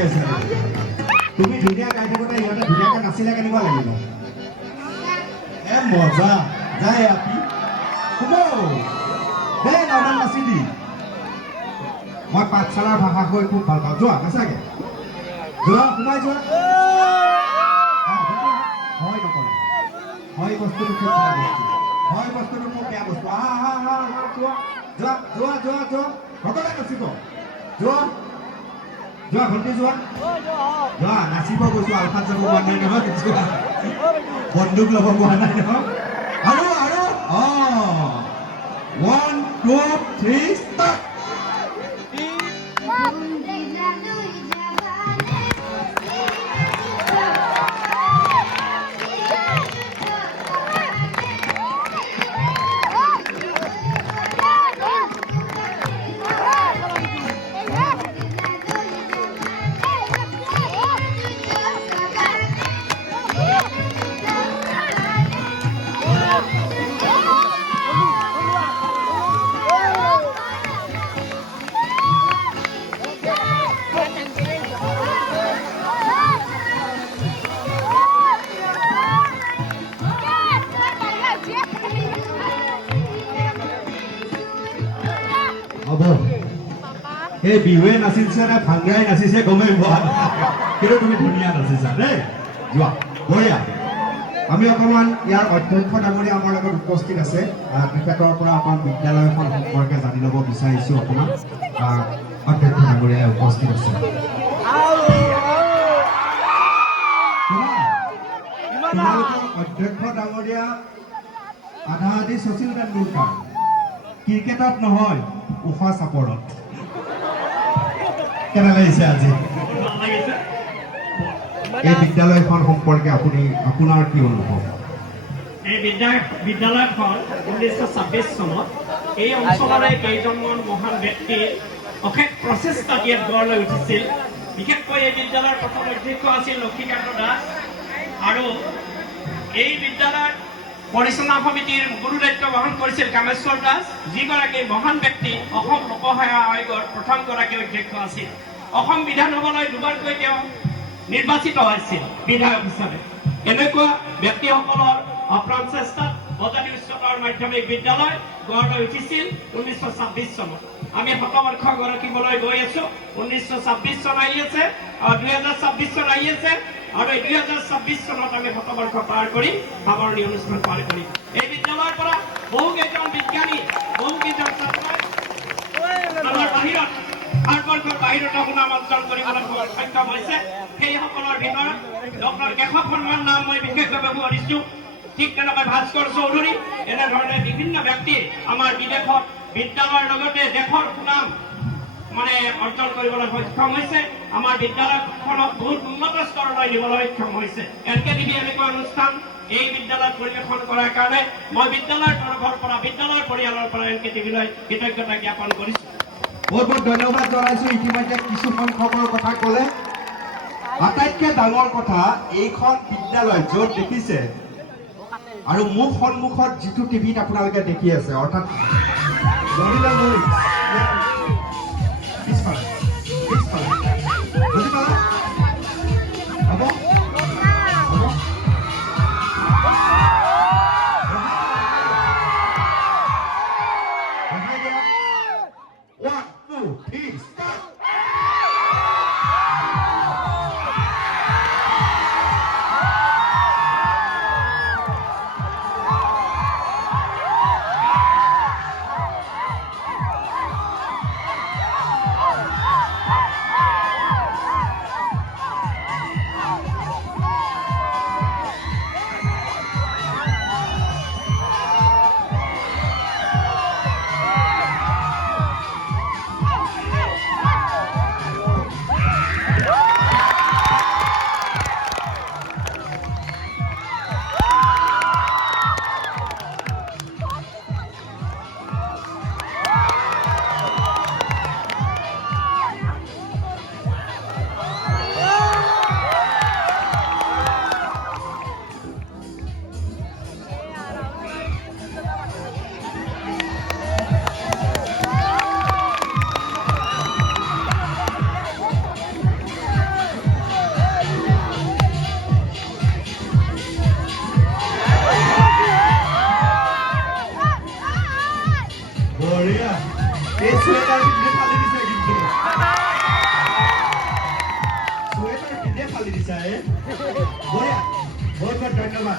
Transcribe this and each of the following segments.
লাগে তুমি ধুনীয়া গাই থাকোঁতে ইহঁতে ধুনীয়াকৈ নাচিলে কেনেকুৱা লাগিব মজা যায় আপি দেই নৰ্মেল নাচি দি মই পাঠশালাৰ ভাষা কৈ খুব ভাল পাওঁ যোৱা নাচাগে যোৱা সোমাই যোৱা হয় নকৰে হয় বস্তুটো খুব বেয়া বস্তু হয় বস্তুটো খুব বেয়া বস্তু যোৱা যোৱা যোৱা যোৱা সকলোৱে নাচিব যোৱা যোৱা ভণ্টি যোৱা যোৱা নাচিব গৈছো আলফাত যাব পৰা নাই নহয় যোৱা বন্দুক ল'ব পৰা নাই নহয় আৰু 1 2 3 start এই বিহুৱে নাচিছে নে ভাংৰাই নাচিছে গমেই পোৱা কিন্তু তুমি ধুনীয়া নাচিছা দেই যোৱা বঢ়িয়া আমি অকণমান ইয়াৰ অধ্যক্ষ ডাঙৰীয়া আমাৰ লগত উপস্থিত আছে তেখেতৰ পৰা অকণমান বিদ্যালয়খন সম্পৰ্কে জানি ল'ব বিচাৰিছোঁ অকণমান অধ্যক্ষ ডাঙৰীয়া উপস্থিত আছে তোমালোকৰ অধ্যক্ষ ডাঙৰীয়া আধা আধি শচীন তেণ্ডুলকাৰ ক্ৰিকেটত নহয় উষা চাপৰত কেনে লাগিছে আজি এই বিদ্যালয়খন সম্পৰ্কে আপোনাৰ কি অনুভৱ এই বিদ্যালয়খন 1926 চনত এই অঞ্চলৰে কেইজনমান মহান ব্যক্তিৰ অশেষ প্ৰচেষ্টাত ইয়াত গঢ় লৈ উঠিছিল বিশেষকৈ এই বিদ্যালয়ৰ প্ৰথম অধ্যক্ষ আছিল লক্ষীকান্ত দাস আৰু এই বিদ্যালয়ৰ পৰিচালনা সমিতিৰ গুৰু দায়িত্ব বহন কৰিছিল কামেশ্বৰ দাস যিগৰাকী মহান ব্যক্তি অসম লোকসেৱা আয়োগৰ প্ৰথমগৰাকী অধ্যক্ষ আছিল অসম বিধানসভালৈ দুবাৰকৈ তেওঁ নিৰ্বাচিত হৈছিল বিধায়ক হিচাপে এনেকুৱা ব্যক্তিসকলৰ অপ্ৰাণ চেষ্টাত বজালী উচ্চতৰ মাধ্যমিক বিদ্যালয় গঢ় লৈ উঠিছিল 1926 চনত আমি শতবৰ্ষ গঢ়িবলৈ গৈ আছো 1926 চন আহি আছে 2026 চন আহি আছে আৰু 2026 চনত আমি শতবৰ্ষ পাৰ কৰিম সামৰণি অনুষ্ঠান পাৰ কৰিম এই বিদ্যালয়ৰ পৰা বহুকেইজন বিজ্ঞানী বহুকেইজন ছাত্ৰই আমাৰ বাহিৰত ভাৰতবৰ্ষৰ বাহিৰতো সুনাম অৰ্জন কৰিবলৈ সক্ষম হৈছে সেইসকলৰ ভিতৰত ডক্টৰ কেশৱ শৰ্মাৰ নাম মই বিশেষভাৱে সোঁৱৰিছোঁ ঠিক তেনেকৈ ভাস্কৰ চৌধুৰী এনেধৰণে বিভিন্ন ব্যক্তিয়ে আমাৰ বিদেশত বিদ্যালয়ৰ লগতে দেশৰ সুনাম অৰ্জন কৰিবলৈ সক্ষম হৈছে আমাৰ বিদ্যালয়খনক বহুত উন্নত স্তৰলৈ নিবলৈ সক্ষম হৈছে এলকেটিভি এনেকুৱা অনুষ্ঠান এই বিদ্যালয়ত পৰিৱেশন কৰাৰ কাৰণে মই বিদ্যালয়ৰ তৰফৰ পৰা বিদ্যালয়ৰ পৰিয়ালৰ পৰা এলকেটিভিলৈ কৃতজ্ঞতা জ্ঞাপন কৰিছোঁ বহুত বহুত ধন্যবাদ জনাইছোঁ ইতিমধ্যে কিছু সংখ্যকৰ কথা ক'লে আটাইতকৈ ডাঙৰ কথা এইখন বিদ্যালয় য'ত দেখিছে আৰু মুখ সন্মুখত যিটো টিভিত আপোনালোকে দেখি আছে অৰ্থাৎ বঢ়িয়া এই চুৱেটাৰ পিন্ধি ফালি দিছে কিন্তু চুৱেটাৰ পিন্ধে ফালি দিছা বঢ়িয়া বহুত বহুত ধন্যবাদ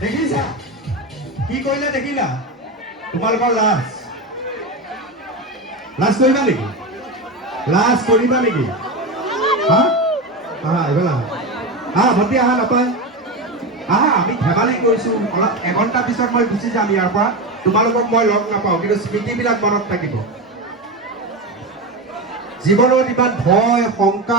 দেখিছা কি কৰিলে দেখিলা তোমালোকৰ লাজ কৰিবা নেকি লাজ কৰিবা নেকি হা আহা এইবাৰ আহা ভণ্টি আহা নাপায় আহা আমি ধেমালি কৰিছো অলপ এঘণ্টা পিছত মই গুচি যাম ইয়াৰ পৰা তোমালোকক মই লগ নাপাওঁ কিন্তু স্মৃতিবিলাক মনত থাকিব জীৱনত ইমান ভয় শংকা